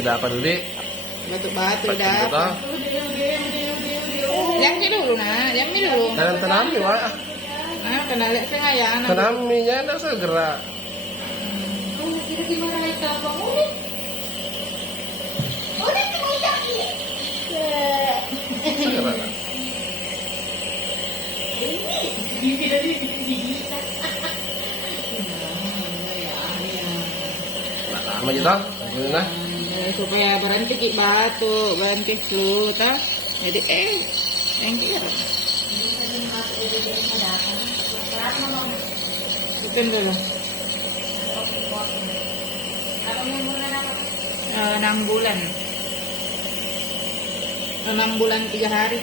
tidak apa dulu. Batu-batu Gitu dah. toh. Yang ni dulu nak, yang ni dulu. Tanami wah. Nah, kena lihat saya ya. Tanaminya nak segera. Kira gimana itu abang? Udah semuanya ini. Segera. Ini dari sini. Nah, lama gitu. Nah, Supaya berhenti ki batu, berhenti flu, ta. Jadi yang kira. Itu dulu. 6 bulan. 6 bulan 3 hari.